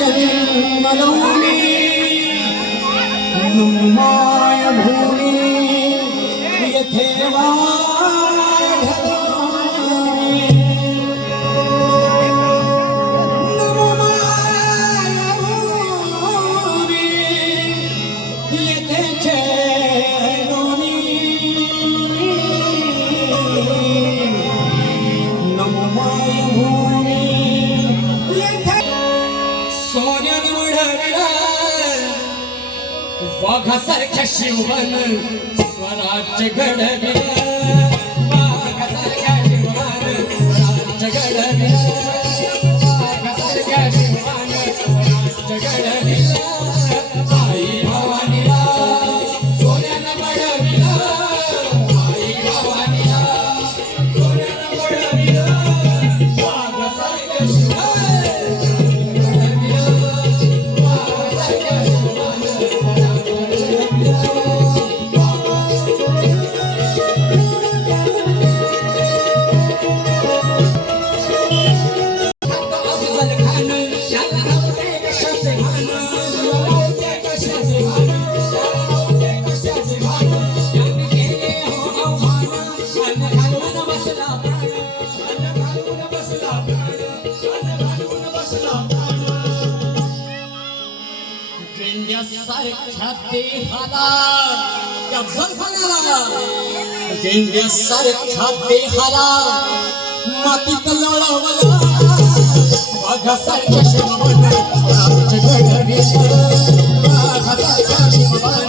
ജന്മലോകേ മായ ഭൂമി वाघासारख्या शिवन स्वराज्य घडविलं वाघासारख्या शिवान स्वराज्य घडविलं वाघासारख्या स्वराज्य सारख्या देहाला या भरभराला गेंड्यासारख्या देहाला मातीत लळवला वाघासारख्या शिवबान जगडवीस वाघासारख्या शिवबान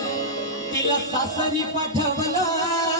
तिला सासरी पाठवलं.